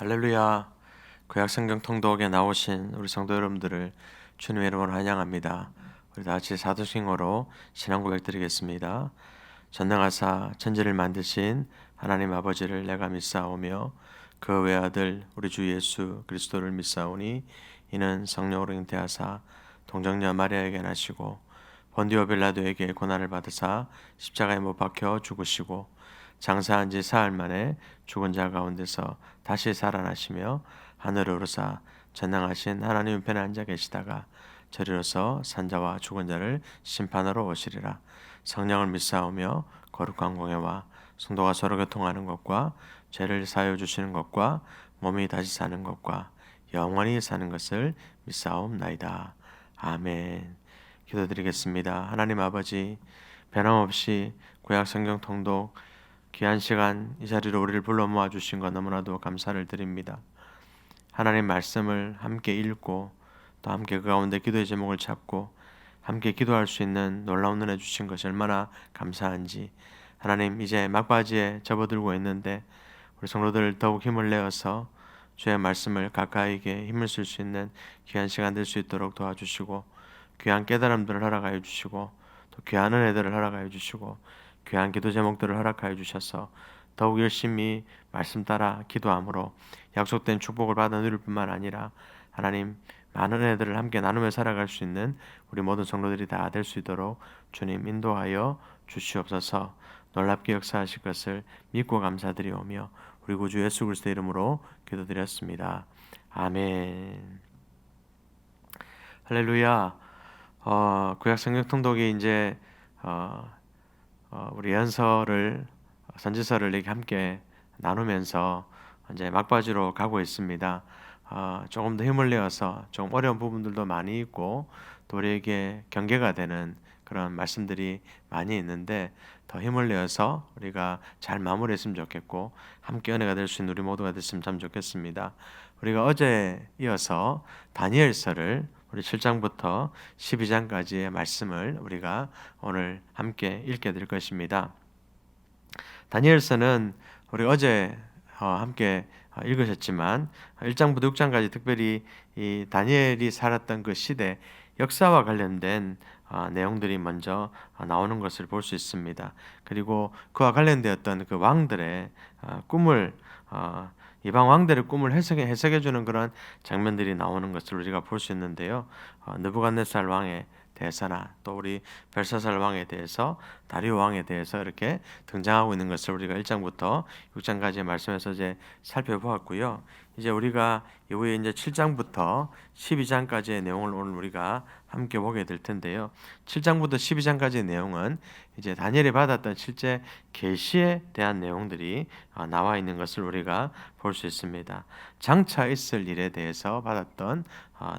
할렐루야. 구약 성경 통독에 나오신 우리 성도 여러분들을 주님의 이름으로 환영합니다. 우리 다 같이 사도신고로 신앙 고백 드리겠습니다. 전능하사 천지를 만드신 하나님 아버지를 내가 믿사오며 그 외아들 우리 주 예수 그리스도를 믿사오니 이는 성령으로 잉태하사 동정녀 마리아에게 나시고 본디오 빌라도에게 고난을 받으사 십자가에 못 박혀 죽으시고 장사한 지 사흘 만에 죽은 자 가운데서 다시 살아나시며 하늘에 오르사 전능하신 하나님 우편에 앉아 계시다가 저리로서 산자와 죽은 자를 심판하러 오시리라. 성령을 믿사오며 거룩한 공회와 성도가 서로 교통하는 것과 죄를 사하여 주시는 것과 몸이 다시 사는 것과 영원히 사는 것을 믿사옵나이다. 아멘. 기도드리겠습니다. 하나님 아버지, 변함없이 구약 성경 통독 귀한 시간 이 자리로 우리를 불러 모아 주신 것 너무나도 감사를 드립니다. 하나님 말씀을 함께 읽고 또 함께 그 가운데 기도의 제목을 잡고 함께 기도할 수 있는 놀라운 은혜 주신 것이 얼마나 감사한지, 하나님 이제 막바지에 접어들고 있는데 우리 성도들 더욱 힘을 내어서 주의 말씀을 가까이게 힘을 쓸 수 있는 귀한 시간 될 수 있도록 도와주시고, 귀한 깨달음들을 허락하여 주시고 또 귀한 은혜들을 허락하여 주시고 귀한 기도 제목들을 허락하여 주셔서 더욱 열심히 말씀 따라 기도함으로 약속된 축복을 받아 누릴 뿐만 아니라 하나님 많은 은혜들을 함께 나누며 살아갈 수 있는 우리 모든 성도들이 다 될 수 있도록 주님 인도하여 주시옵소서. 놀랍게 역사하실 것을 믿고 감사드리오며 우리 구주 예수 그리스도의 이름으로 기도드렸습니다. 아멘. 할렐루야. 구약 성경 통독이 이제 우리 연서를 선지서를 이렇게 함께 나누면서 이제 막바지로 가고 있습니다. 조금 더 힘을 내어서 좀 어려운 부분들도 많이 있고 또 우리에게 경계가 되는 그런 말씀들이 많이 있는데 더 힘을 내어서 우리가 잘 마무리했으면 좋겠고 함께 은혜가 될 수 있는 우리 모두가 됐으면 참 좋겠습니다. 우리가 어제 이어서 다니엘서를 우리 7장부터 12장까지의 말씀을 우리가 오늘 함께 읽게 될 것입니다. 다니엘서는 우리 어제 함께 읽으셨지만 1장부터 6장까지 특별히 이 다니엘이 살았던 그 시대 역사와 관련된 내용들이 먼저 나오는 것을 볼 수 있습니다. 그리고 그와 관련되었던 그 왕들의 꿈을 이방 왕들의 꿈을 해석해 주는 그런 장면들이 나오는 것을 우리가 볼 수 있는데요. 느부갓네살 왕의 대사나 또 우리 벨사살 왕에 대해서 다리오 왕에 대해서 이렇게 등장하고 있는 것을 우리가 1장부터 6장까지의 말씀에서 이제 살펴보았고요. 이제 우리가 이후에 이제 7장부터 12장까지의 내용을 오늘 우리가 함께 보게 될 텐데요. 7장부터 12장까지의 내용은 이제 다니엘이 받았던 실제 계시에 대한 내용들이 나와 있는 것을 우리가 볼 수 있습니다. 장차 있을 일에 대해서 받았던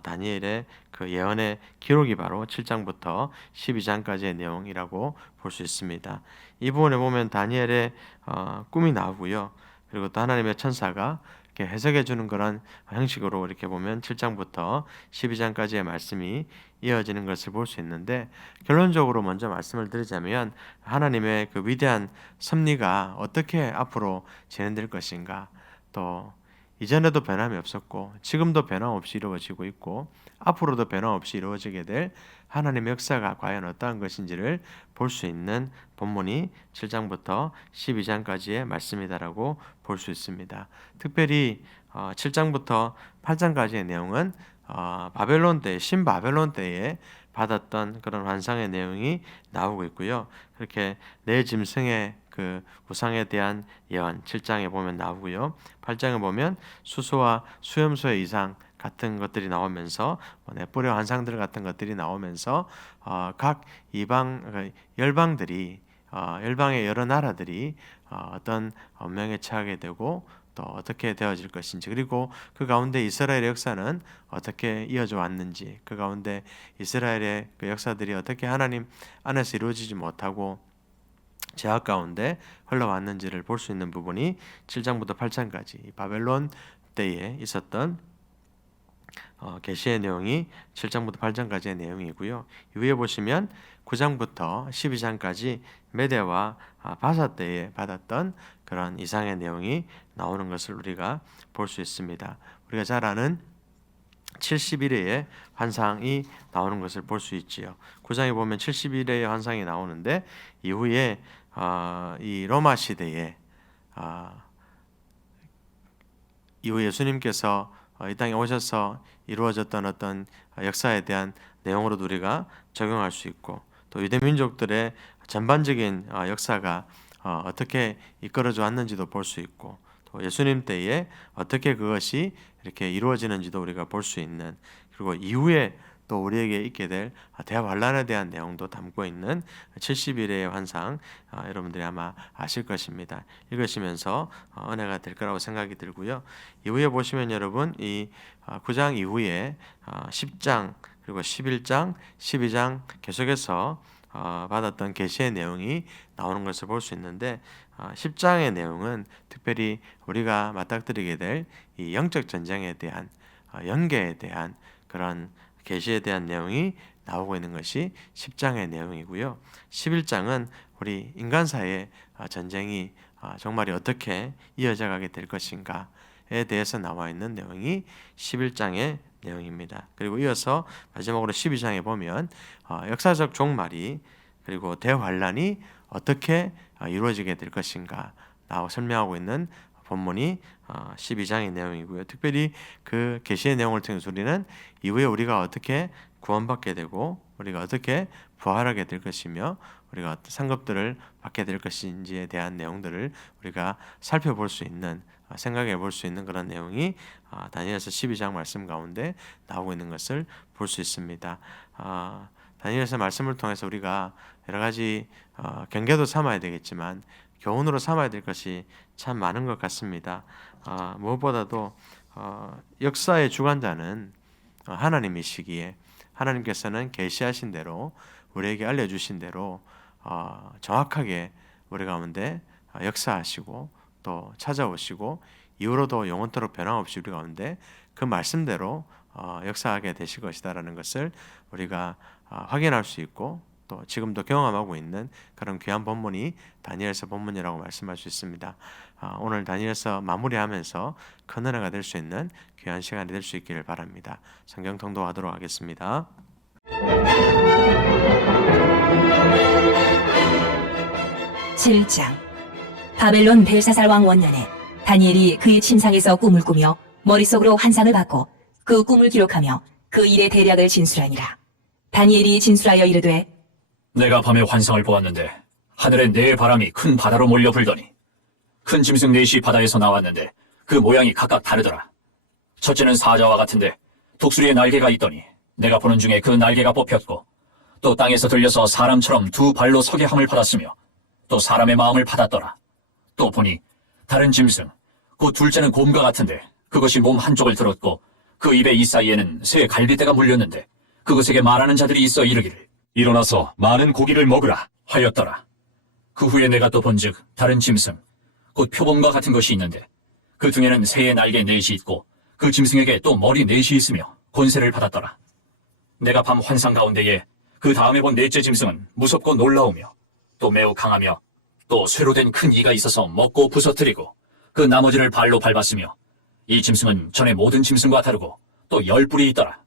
다니엘의 그 예언의 기록이 바로 7장부터 12장까지의 내용이라고 볼 수 있습니다. 이 부분에 보면 다니엘의 꿈이 나오고요. 그리고 또 하나님의 천사가 이렇게 해석해 주는 그런 형식으로 이렇게 보면 7장부터 12장까지의 말씀이 이어지는 것을 볼 수 있는데, 결론적으로 먼저 말씀을 드리자면 하나님의 그 위대한 섭리가 어떻게 앞으로 진행될 것인가, 또 이전에도 변함이 없었고 지금도 변함없이 이루어지고 있고 앞으로도 변함없이 이루어지게 될 하나님의 역사가 과연 어떠한 것인지를 볼 수 있는 본문이 7장부터 12장까지의 말씀이다라고 볼 수 있습니다. 특별히 7장부터 8장까지의 내용은 바벨론 때, 신바벨론 때에 받았던 그런 환상의 내용이 나오고 있고요. 그렇게 내 짐승의 그 우상에 대한 예언 7장에 보면 나오고요. 8장에 보면 수소와 수염소의 이상 같은 것들이 나오면서 넷불의 환상들 같은 것들이 나오면서 각 이방 열방들이 열방의 여러 나라들이 어떤 운명에 처하게 되고 또 어떻게 되어질 것인지, 그리고 그 가운데 이스라엘의 역사는 어떻게 이어져 왔는지, 그 가운데 이스라엘의 그 역사들이 어떻게 하나님 안에서 이루어지지 못하고 제약 가운데 흘러왔는지를 볼 수 있는 부분이 7장부터 8장까지 바벨론 때에 있었던 계시의 내용이 7장부터 8장까지의 내용이고요. 이후에 보시면 9장부터 12장까지 메대와 바사 때에 받았던 그런 이상의 내용이 나오는 것을 우리가 볼 수 있습니다. 우리가 잘 아는 71회의 환상이 나오는 것을 볼 수 있지요. 9장에 보면 71회의 환상이 나오는데 이후에 이 로마 시대에 이후 예수님께서 이 땅에 오셔서 이루어졌던 어떤 역사에 대한 내용으로도 우리가 적용할 수 있고, 또 유대 민족들의 전반적인 역사가 어떻게 이끌어져 왔는지도 볼 수 있고, 또 예수님 때에 어떻게 그것이 이렇게 이루어지는지도 우리가 볼 수 있는, 그리고 이후에 또 우리에게 있게 될 대환란에 대한 내용도 담고 있는 70일의 환상, 여러분들이 아마 아실 것입니다. 읽으시면서 은혜가 될 거라고 생각이 들고요. 이후에 보시면 여러분 이 9장 이후에 10장 그리고 11장, 12장 계속해서 받았던 계시의 내용이 나오는 것을 볼 수 있는데, 10장의 내용은 특별히 우리가 맞닥뜨리게 될 이 영적 전쟁에 대한 연계에 대한 그런 계시에 대한 내용이 나오고 있는 것이 10장의 내용이고요. 11장은 우리 인간사의 전쟁이 정말이 어떻게 이어져 가게 될 것인가에 대해서 나와 있는 내용이 11장의 내용입니다. 그리고 이어서 마지막으로 12장에 보면 역사적 종말이 그리고 대환란이 어떻게 이루어지게 될 것인가 라고 설명하고 있는 본문이 12장의 내용이고요. 특별히 그 계시의 내용을 통해서 우리는 이후에 우리가 어떻게 구원받게 되고 우리가 어떻게 부활하게 될 것이며 우리가 어떤 상급들을 받게 될 것인지에 대한 내용들을 우리가 살펴볼 수 있는, 생각해 볼 수 있는 그런 내용이 다니엘서 12장 말씀 가운데 나오고 있는 것을 볼 수 있습니다. 다니엘서 말씀을 통해서 우리가 여러 가지 경계도 삼아야 되겠지만 교훈으로 삼아야 될 것이 참 많은 것 같습니다. 무엇보다도 역사의 주관자는 하나님이시기에 하나님께서는 계시하신 대로 우리에게 알려주신 대로 정확하게 우리 가운데 역사하시고 또 찾아오시고 이후로도 영원토록 변함없이 우리 가운데 그 말씀대로 역사하게 되실 것이다라는 것을 우리가 확인할 수 있고, 또 지금도 경험하고 있는 그런 귀한 본문이 다니엘서 본문이라고 말씀할 수 있습니다. 오늘 다니엘서 마무리하면서 큰 은혜가 될 수 있는 귀한 시간이 될 수 있기를 바랍니다. 성경 통독하도록 하겠습니다. 7장. 바벨론 벨사살 왕 원년에 다니엘이 그의 침상에서 꿈을 꾸며 머릿속으로 환상을 받고 그 꿈을 기록하며 그 일의 대략을 진술하니라. 다니엘이 진술하여 이르되, 내가 밤에 환상을 보았는데 하늘에 네 바람이 큰 바다로 몰려 불더니 큰 짐승 넷이 바다에서 나왔는데 그 모양이 각각 다르더라. 첫째는 사자와 같은데 독수리의 날개가 있더니 내가 보는 중에 그 날개가 뽑혔고, 또 땅에서 들려서 사람처럼 두 발로 서게 함을 받았으며 또 사람의 마음을 받았더라. 또 보니 다른 짐승 곧 둘째는 곰과 같은데 그것이 몸 한쪽을 들었고 그 입의 이 사이에는 새 갈빗대가 물렸는데 그것에게 말하는 자들이 있어 이르기를 일어나서 많은 고기를 먹으라 하였더라. 그 후에 내가 또 본즉 다른 짐승 곧 표범과 같은 것이 있는데 그 등에는 새의 날개 넷이 있고 그 짐승에게 또 머리 넷이 있으며 권세를 받았더라. 내가 밤 환상 가운데에 그 다음에 본 넷째 짐승은 무섭고 놀라우며 또 매우 강하며 또 쇠로 된 큰 이가 있어서 먹고 부서뜨리고 그 나머지를 발로 밟았으며 이 짐승은 전에 모든 짐승과 다르고 또 10뿔이 있더라.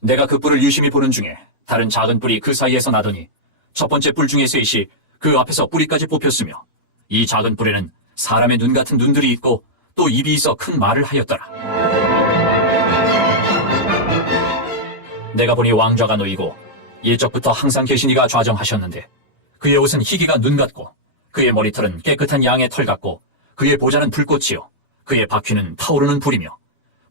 내가 그 뿔을 유심히 보는 중에 다른 작은 뿔이 그 사이에서 나더니 첫 번째 뿔 중에 셋이 그 앞에서 뿌리까지 뽑혔으며 이 작은 뿔에는 사람의 눈 같은 눈들이 있고 또 입이 있어 큰 말을 하였더라. 내가 보니 왕좌가 놓이고 일적부터 항상 계신 이가 좌정하셨는데 그의 옷은 희기가 눈 같고 그의 머리털은 깨끗한 양의 털 같고 그의 보좌는 불꽃이요 그의 바퀴는 타오르는 불이며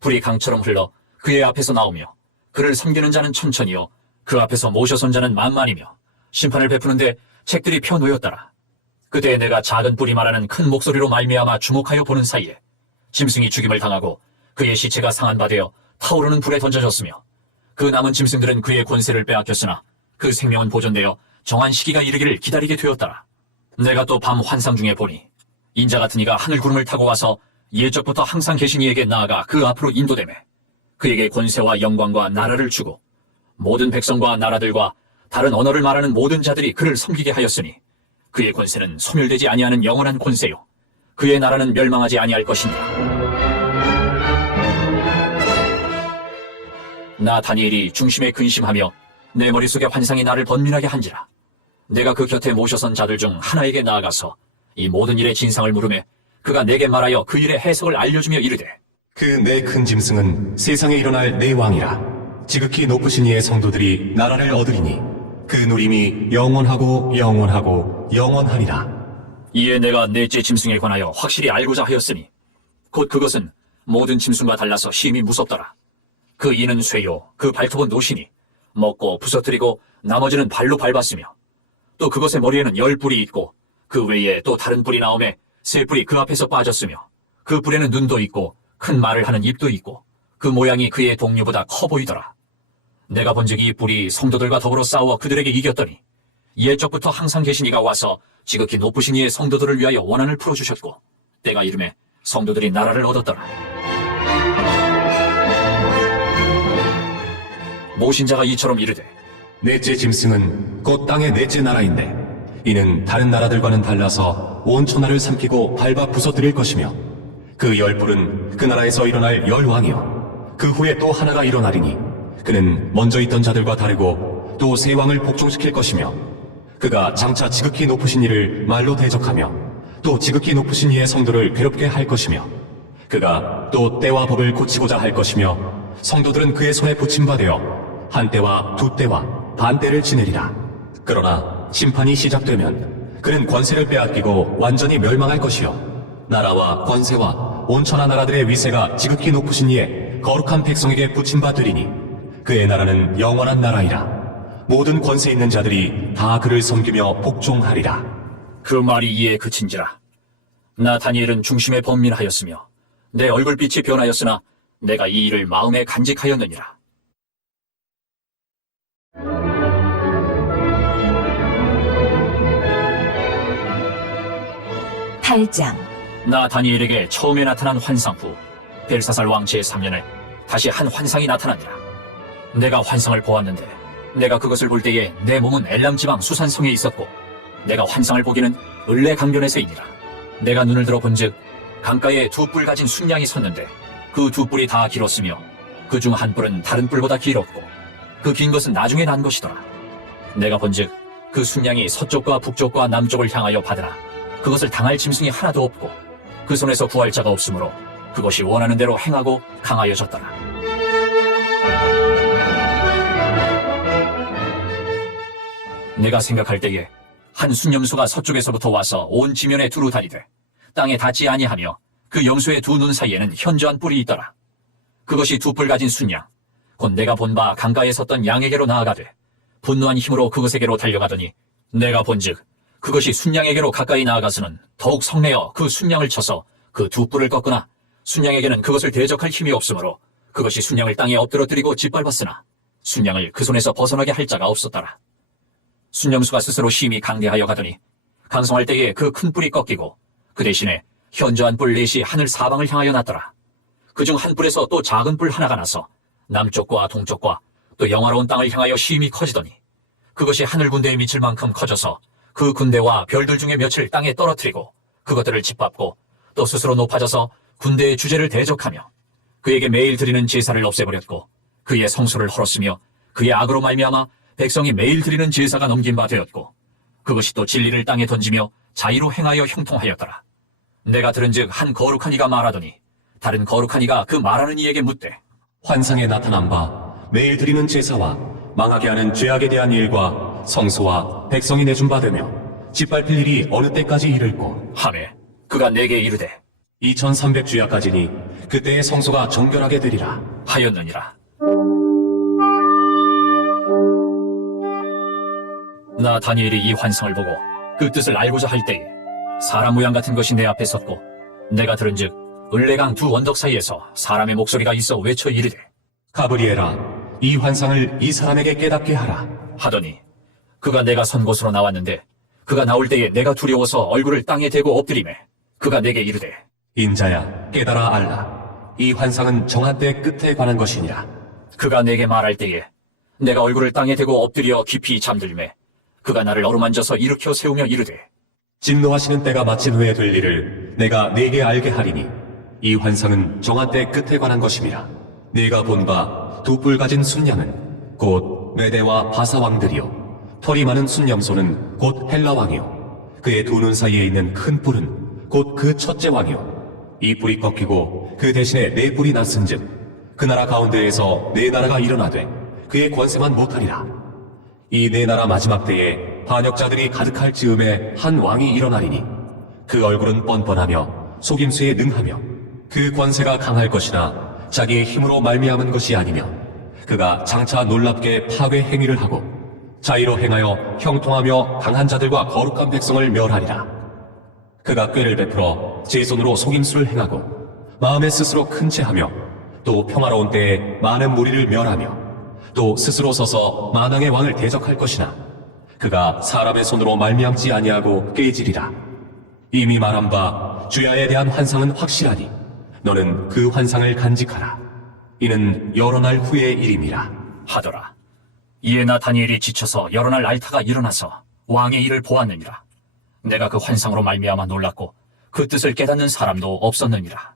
불이 강처럼 흘러 그의 앞에서 나오며 그를 섬기는 자는 천천히요 그 앞에서 모셔선 자는 만만이며 심판을 베푸는데 책들이 펴놓였더라. 그때 내가 작은 뿔이 말하는 큰 목소리로 말미암아 주목하여 보는 사이에 짐승이 죽임을 당하고 그의 시체가 상한 바 되어 타오르는 불에 던져졌으며 그 남은 짐승들은 그의 권세를 빼앗겼으나 그 생명은 보존되어 정한 시기가 이르기를 기다리게 되었더라. 내가 또 밤 환상 중에 보니 인자 같은 이가 하늘 구름을 타고 와서 예적부터 항상 계신 이에게 나아가 그 앞으로 인도되매 그에게 권세와 영광과 나라를 주고 모든 백성과 나라들과 다른 언어를 말하는 모든 자들이 그를 섬기게 하였으니 그의 권세는 소멸되지 아니하는 영원한 권세요 그의 나라는 멸망하지 아니할 것이니라. 나 다니엘이 중심에 근심하며 내 머릿속에 환상이 나를 번민하게 한지라. 내가 그 곁에 모셔선 자들 중 하나에게 나아가서 이 모든 일의 진상을 물으매 그가 내게 말하여 그 일의 해석을 알려주며 이르되 그 내 큰 짐승은 세상에 일어날 내 왕이라. 지극히 높으신 이의 성도들이 나라를 얻으리니 그 누림이 영원하고 영원하고 영원하리라. 이에 내가 넷째 짐승에 관하여 확실히 알고자 하였으니 곧 그것은 모든 짐승과 달라서 심히 무섭더라. 그 이는 쇠요 그 발톱은 노시니 먹고 부서뜨리고 나머지는 발로 밟았으며 또 그것의 머리에는 10뿔이 있고 그 외에 또 다른 뿔이 나오매 3뿔이 그 앞에서 빠졌으며 그 뿔에는 눈도 있고 큰 말을 하는 입도 있고 그 모양이 그의 동류보다 커 보이더라. 내가 본즉 이 뿔이 성도들과 더불어 싸워 그들에게 이겼더니 옛적부터 항상 계신 이가 와서 지극히 높으신 이의 성도들을 위하여 원한을 풀어주셨고 때가 이름에 성도들이 나라를 얻었더라. 모신 자가 이처럼 이르되 넷째 짐승은 곧 땅의 넷째 나라인데 이는 다른 나라들과는 달라서 온 천하를 삼키고 밟아 부서뜨릴 것이며 그 10뿔은 그 나라에서 일어날 10왕이요 그 후에 또 하나가 일어나리니 그는 먼저 있던 자들과 다르고 또 새 왕을 복종시킬 것이며 그가 장차 지극히 높으신 이를 말로 대적하며 또 지극히 높으신 이의 성도를 괴롭게 할 것이며 그가 또 때와 법을 고치고자 할 것이며 성도들은 그의 손에 붙임받되어 한 때와 두 때와 반 때를 지내리라. 그러나 심판이 시작되면 그는 권세를 빼앗기고 완전히 멸망할 것이요 나라와 권세와 온 천하 나라들의 위세가 지극히 높으신 이의 거룩한 백성에게 붙임받으리니 그의 나라는 영원한 나라이라. 모든 권세 있는 자들이 다 그를 섬기며 복종하리라. 그 말이 이에 그친지라. 나 다니엘은 중심에 번민하였으며 내 얼굴빛이 변하였으나 내가 이 일을 마음에 간직하였느니라. 8장. 나 다니엘에게 처음에 나타난 환상 후 벨사살 왕 제3년에 다시 한 환상이 나타나니라. 내가 환상을 보았는데 내가 그것을 볼 때에 내 몸은 엘람 지방 수산성에 있었고 내가 환상을 보기는 을레 강변에서이니라. 내가 눈을 들어 본즉 강가에 2뿔 가진 순양이 섰는데 그 2뿔이 다 길었으며 그 중 한 뿔은 다른 뿔보다 길었고 그 긴 것은 나중에 난 것이더라. 내가 본즉 그 순양이 서쪽과 북쪽과 남쪽을 향하여 받으나 그것을 당할 짐승이 하나도 없고 그 손에서 구할 자가 없으므로 그것이 원하는 대로 행하고 강하여졌더라. 내가 생각할 때에 한 순염소가 서쪽에서부터 와서 온 지면에 두루 다니되 땅에 닿지 아니하며 그 염소의 두 눈 사이에는 현저한 뿔이 있더라. 그것이 2뿔 가진 순양 곧 내가 본 바 강가에 섰던 양에게로 나아가되 분노한 힘으로 그것에게로 달려가더니 내가 본즉 그것이 순양에게로 가까이 나아가서는 더욱 성내어 그 순양을 쳐서 그 2뿔을 꺾으나 순양에게는 그것을 대적할 힘이 없으므로 그것이 순양을 땅에 엎드러뜨리고 짓밟았으나 순양을 그 손에서 벗어나게 할 자가 없었더라. 순염수가 스스로 심히 강대하여 가더니 강성할 때에 그 큰 뿔이 꺾이고 그 대신에 현저한 뿔 넷이 하늘 사방을 향하여 났더라. 그중 한 뿔에서 또 작은 뿔 하나가 나서 남쪽과 동쪽과 또 영화로운 땅을 향하여 심히 커지더니 그것이 하늘 군대에 미칠 만큼 커져서 그 군대와 별들 중에 몇을 땅에 떨어뜨리고 그것들을 짓밟고 또 스스로 높아져서 군대의 주제를 대적하며 그에게 매일 드리는 제사를 없애버렸고 그의 성소를 헐었으며 그의 악으로 말미암아 백성이 매일 드리는 제사가 넘긴 바 되었고 그것이 또 진리를 땅에 던지며 자의로 행하여 형통하였더라. 내가 들은즉 한 거룩한 이가 말하더니 다른 거룩한 이가 그 말하는 이에게 묻되 환상에 나타난 바 매일 드리는 제사와 망하게 하는 죄악에 대한 일과 성소와 백성이 내준 받으며 짓밟힐 일이 어느 때까지 이를꼬 하매 그가 내게 이르되 2300주야까지니 그때의 성소가 정결하게 되리라 하였느니라. 나 다니엘이 이 환상을 보고 그 뜻을 알고자 할 때에 사람 모양 같은 것이 내 앞에 섰고 내가 들은즉 을레강 두 언덕 사이에서 사람의 목소리가 있어 외쳐 이르되 가브리엘아 이 환상을 이 사람에게 깨닫게 하라 하더니 그가 내가 선 곳으로 나왔는데 그가 나올 때에 내가 두려워서 얼굴을 땅에 대고 엎드리매 그가 내게 이르되 인자야 깨달아 알라 이 환상은 정한 때의 끝에 관한 것이니라. 그가 내게 말할 때에 내가 얼굴을 땅에 대고 엎드려 깊이 잠들매 그가 나를 어루만져서 일으켜 세우며 이르되 진노하시는 때가 마친 후에 될 일을 내가 네게 알게 하리니 이 환상은 정한 때의 끝에 관한 것임이라. 네가 본 바 두 뿔 가진 순양은 곧 메대와 바사 왕들이요 털이 많은 순염소는 곧 헬라 왕이요 그의 두 눈 사이에 있는 큰 뿔은 곧 그 첫째 왕이요 이 뿔이 꺾이고 그 대신에 네 뿔이 났은즉 그 나라 가운데에서 네 나라가 일어나되 그의 권세만 못하리라. 이 네 나라 마지막 때에 반역자들이 가득할 즈음에 한 왕이 일어나리니 그 얼굴은 뻔뻔하며 속임수에 능하며 그 권세가 강할 것이나 자기의 힘으로 말미암은 것이 아니며 그가 장차 놀랍게 파괴 행위를 하고 자의로 행하여 형통하며 강한 자들과 거룩한 백성을 멸하리라. 그가 꾀를 베풀어 제 손으로 속임수를 행하고 마음에 스스로 큰 채하며 또 평화로운 때에 많은 무리를 멸하며 또 스스로 서서 만왕의 왕을 대적할 것이나 그가 사람의 손으로 말미암지 아니하고 깨지리라. 이미 말한 바 주야에 대한 환상은 확실하니 너는 그 환상을 간직하라. 이는 여러 날 후의 일임이라. 하더라. 이에 나 다니엘이 지쳐서 여러 날 알타가 일어나서 왕의 일을 보았느니라. 내가 그 환상으로 말미암아 놀랐고 그 뜻을 깨닫는 사람도 없었느니라.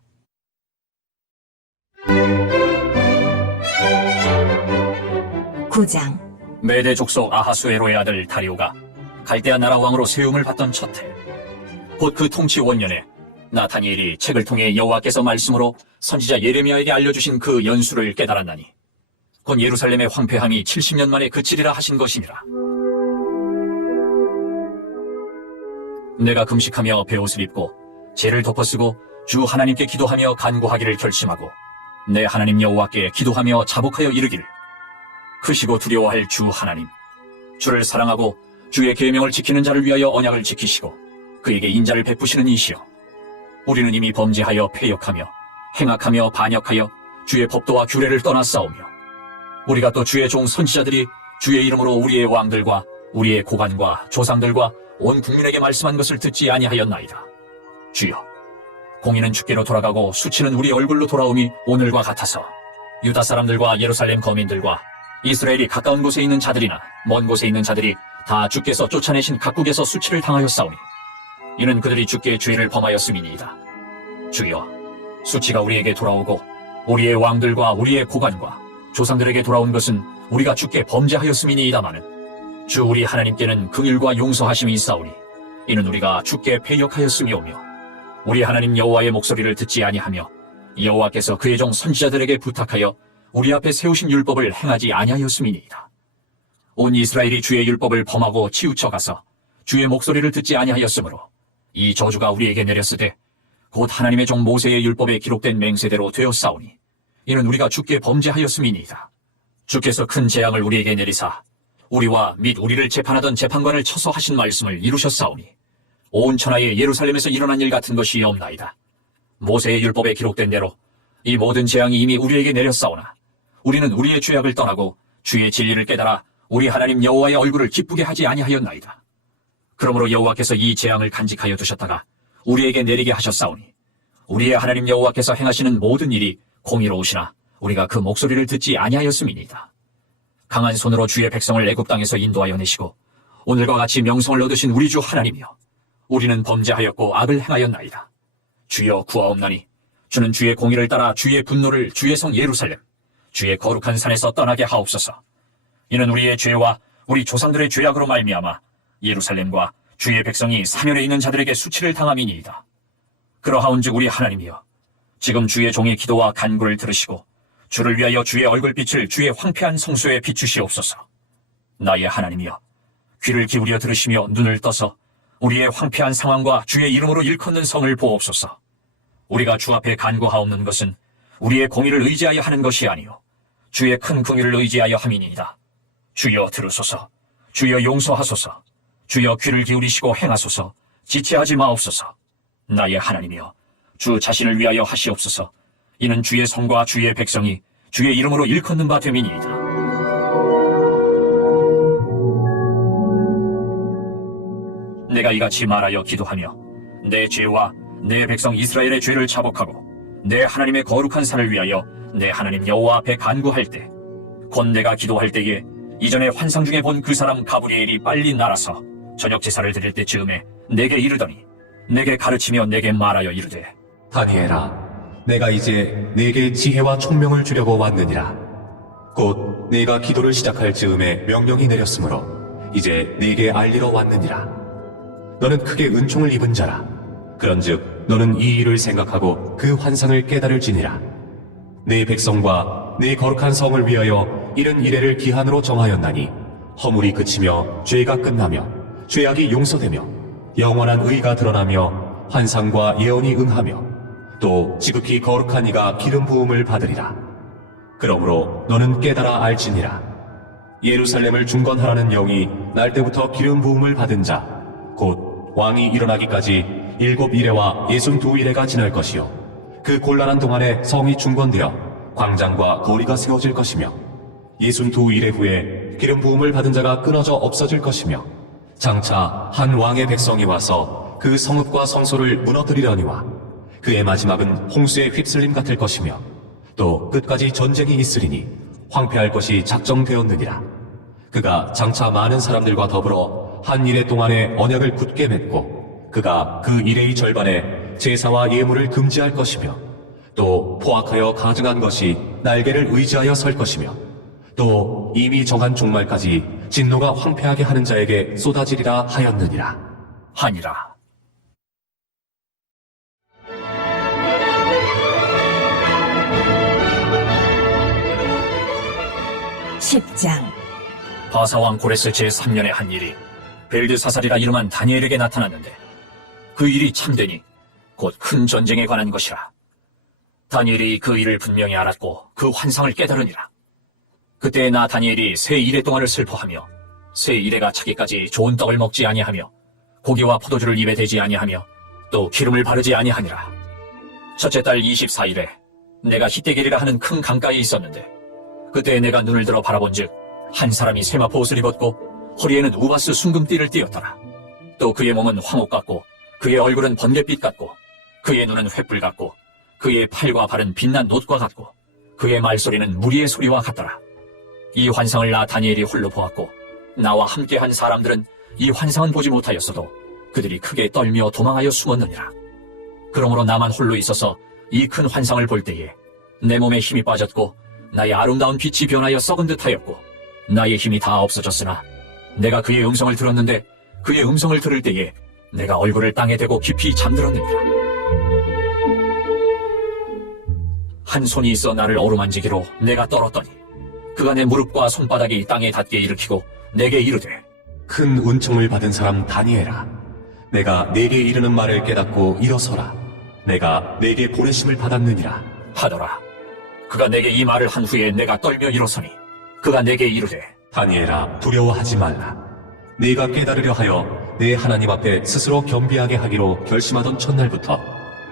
구장 메대 족속 아하수에로의 아들 다리오가 갈대아 나라 왕으로 세움을 받던 첫해 곧 그 통치 원년에 나 다니엘이 책을 통해 여호와께서 말씀으로 선지자 예레미야에게 알려주신 그 연수를 깨달았나니 곧 예루살렘의 황폐함이 70년 만에 그치리라 하신 것이니라. 내가 금식하며 베옷을 입고 죄를 덮어쓰고 주 하나님께 기도하며 간구하기를 결심하고 내 하나님 여호와께 기도하며 자복하여 이르기를 크시고 두려워할 주 하나님, 주를 사랑하고 주의 계명을 지키는 자를 위하여 언약을 지키시고 그에게 인자를 베푸시는 이시여, 우리는 이미 범죄하여 패역하며 행악하며 반역하여 주의 법도와 규례를 떠나 싸우며 우리가 또 주의 종 선지자들이 주의 이름으로 우리의 왕들과 우리의 고관과 조상들과 온 국민에게 말씀한 것을 듣지 아니하였나이다. 주여, 공의는 주께로 돌아가고 수치는 우리 얼굴로 돌아옴이 오늘과 같아서 유다 사람들과 예루살렘 거민들과 이스라엘이 가까운 곳에 있는 자들이나 먼 곳에 있는 자들이 다 주께서 쫓아내신 각국에서 수치를 당하였사오니 이는 그들이 주께 죄를 범하였음이니이다. 주여, 수치가 우리에게 돌아오고 우리의 왕들과 우리의 고관과 조상들에게 돌아온 것은 우리가 주께 범죄하였음이니이다마는 주 우리 하나님께는 긍휼과 용서하심이 있사오니 이는 우리가 주께 패역하였음이오며 우리 하나님 여호와의 목소리를 듣지 아니하며 여호와께서 그의 종 선지자들에게 부탁하여 우리 앞에 세우신 율법을 행하지 아니하였음이니이다. 온 이스라엘이 주의 율법을 범하고 치우쳐 가서 주의 목소리를 듣지 아니하였으므로 이 저주가 우리에게 내렸으되 곧 하나님의 종 모세의 율법에 기록된 맹세대로 되었사오니 이는 우리가 주께 범죄하였음이니이다. 주께서 큰 재앙을 우리에게 내리사 우리와 및 우리를 재판하던 재판관을 쳐서 하신 말씀을 이루셨사오니 온 천하에 예루살렘에서 일어난 일 같은 것이 없나이다. 모세의 율법에 기록된 대로 이 모든 재앙이 이미 우리에게 내렸사오나 우리는 우리의 죄악을 떠나고 주의 진리를 깨달아 우리 하나님 여호와의 얼굴을 기쁘게 하지 아니하였나이다. 그러므로 여호와께서 이 재앙을 간직하여 두셨다가 우리에게 내리게 하셨사오니 우리의 하나님 여호와께서 행하시는 모든 일이 공의로우시나 우리가 그 목소리를 듣지 아니하였음이니이다. 강한 손으로 주의 백성을 애굽 땅에서 인도하여 내시고 오늘과 같이 명성을 얻으신 우리 주 하나님이여, 우리는 범죄하였고 악을 행하였나이다. 주여 구하옵나니 주는 주의 공의를 따라 주의 분노를 주의 성 예루살렘 주의 거룩한 산에서 떠나게 하옵소서. 이는 우리의 죄와 우리 조상들의 죄악으로 말미암아 예루살렘과 주의 백성이 사면에 있는 자들에게 수치를 당함이니이다. 그러하온즉 우리 하나님이여, 지금 주의 종의 기도와 간구를 들으시고 주를 위하여 주의 얼굴빛을 주의 황폐한 성소에 비추시옵소서. 나의 하나님이여, 귀를 기울여 들으시며 눈을 떠서 우리의 황폐한 상황과 주의 이름으로 일컫는 성을 보옵소서. 우리가 주 앞에 간구하옵는 것은 우리의 공의를 의지하여 하는 것이 아니요 주의 큰 긍휼을 의지하여 함이니이다. 주여 들으소서. 주여 용서하소서. 주여 귀를 기울이시고 행하소서. 지체하지 마옵소서. 나의 하나님이여, 주 자신을 위하여 하시옵소서. 이는 주의 성과 주의 백성이 주의 이름으로 일컫는 바 됨이니이다. 내가 이같이 말하여 기도하며 내 죄와 내 백성 이스라엘의 죄를 자복하고 내 하나님의 거룩한 산을 위하여 내 하나님 여호와 앞에 간구할 때, 곧 내가 기도할 때에 이전에 환상 중에 본 그 사람 가브리엘이 빨리 날아서 저녁 제사를 드릴 때 즈음에 내게 이르더니 내게 가르치며 내게 말하여 이르되, 다니엘아, 내가 이제 네게 지혜와 총명을 주려고 왔느니라. 곧 네가 기도를 시작할 즈음에 명령이 내렸으므로 이제 네게 알리러 왔느니라. 너는 크게 은총을 입은 자라. 그런즉 너는 이 일을 생각하고 그 환상을 깨달을지니라. 네 백성과 네 거룩한 성을 위하여 이른 이래를 기한으로 정하였나니 허물이 그치며 죄가 끝나며 죄악이 용서되며 영원한 의가 드러나며 환상과 예언이 응하며 또 지극히 거룩한 이가 기름 부음을 받으리라. 그러므로 너는 깨달아 알지니라. 예루살렘을 중건하라는 영이 날 때부터 기름 부음을 받은 자, 곧 왕이 일어나기까지 7 이레와 62 이레가 지날 것이요, 그 곤란한 동안에 성이 중건되어 광장과 거리가 세워질 것이며, 62 이레 후에 기름 부음을 받은 자가 끊어져 없어질 것이며, 장차 한 왕의 백성이 와서 그 성읍과 성소를 무너뜨리려니와 그의 마지막은 홍수의 휩쓸림 같을 것이며, 또 끝까지 전쟁이 있으리니 황폐할 것이 작정되었느니라. 그가 장차 많은 사람들과 더불어 한 이레 동안에 언약을 굳게 맺고 그가 그 이레의 절반에 제사와 예물을 금지할 것이며, 또 포악하여 가증한 것이 날개를 의지하여 설 것이며, 또 이미 정한 종말까지 진노가 황폐하게 하는 자에게 쏟아지리라 하였느니라. 하니라. 10장. 바사왕 고레스 제3년의 한 일이 벨드사살이라 이름한 다니엘에게 나타났는데, 그 일이 참되니 곧 큰 전쟁에 관한 것이라. 다니엘이 그 일을 분명히 알았고 그 환상을 깨달으니라. 그때 나 다니엘이 새 이레 동안을 슬퍼하며 새 이레가 차기까지 좋은 떡을 먹지 아니하며 고기와 포도주를 입에 대지 아니하며 또 기름을 바르지 아니하니라. 첫째 달 24일에 내가 히데겔이라 하는 큰 강가에 있었는데, 그때 내가 눈을 들어 바라본즉 한 사람이 세마포 옷을 입었고 허리에는 우바스 순금띠를 띠었더라. 또 그의 몸은 황옥 같고 그의 얼굴은 번갯빛 같고 그의 눈은 횃불 같고 그의 팔과 발은 빛난 놋과 같고 그의 말소리는 무리의 소리와 같더라. 이 환상을 나 다니엘이 홀로 보았고 나와 함께한 사람들은 이 환상은 보지 못하였어도 그들이 크게 떨며 도망하여 숨었느니라. 그러므로 나만 홀로 있어서 이 큰 환상을 볼 때에 내 몸에 힘이 빠졌고 나의 아름다운 빛이 변하여 썩은 듯하였고 나의 힘이 다 없어졌으나 내가 그의 음성을 들었는데 그의 음성을 들을 때에 내가 얼굴을 땅에 대고 깊이 잠들었느니라. 한 손이 있어 나를 어루만지기로 내가 떨었더니 그가 내 무릎과 손바닥이 땅에 닿게 일으키고 내게 이르되, 큰 은총을 받은 사람 다니엘아, 내가 네게 이르는 말을 깨닫고 일어서라. 내가 네게 보내심을 받았느니라 하더라. 그가 내게 이 말을 한 후에 내가 떨며 일어서니 그가 내게 이르되, 다니엘아, 두려워하지 말라. 네가 깨달으려 하여 내 하나님 앞에 스스로 겸비하게 하기로 결심하던 첫날부터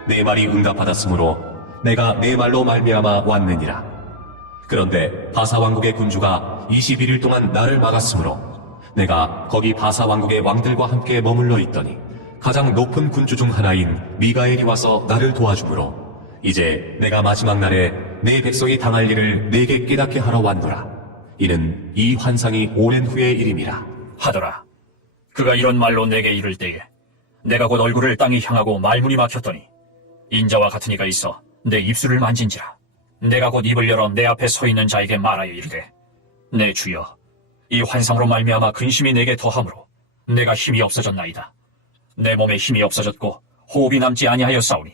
내 말이 응답받았으므로 내가 내 말로 말미암아 왔느니라. 그런데 바사 왕국의 군주가 21일 동안 나를 막았으므로 내가 거기 바사 왕국의 왕들과 함께 머물러 있더니 가장 높은 군주 중 하나인 미가엘이 와서 나를 도와주므로 이제 내가 마지막 날에 내 백성이 당할 일을 네게 깨닫게 하러 왔노라. 이는 이 환상이 오랜 후의 일임이라 하더라. 그가 이런 말로 내게 이를 때에 내가 곧 얼굴을 땅에 향하고 말문이 막혔더니 인자와 같은 이가 있어 내 입술을 만진지라. 내가 곧 입을 열어 내 앞에 서 있는 자에게 말하여 이르되, 내 주여, 이 환상으로 말미암아 근심이 내게 더하므로 내가 힘이 없어졌나이다. 내 몸에 힘이 없어졌고 호흡이 남지 아니하였사오니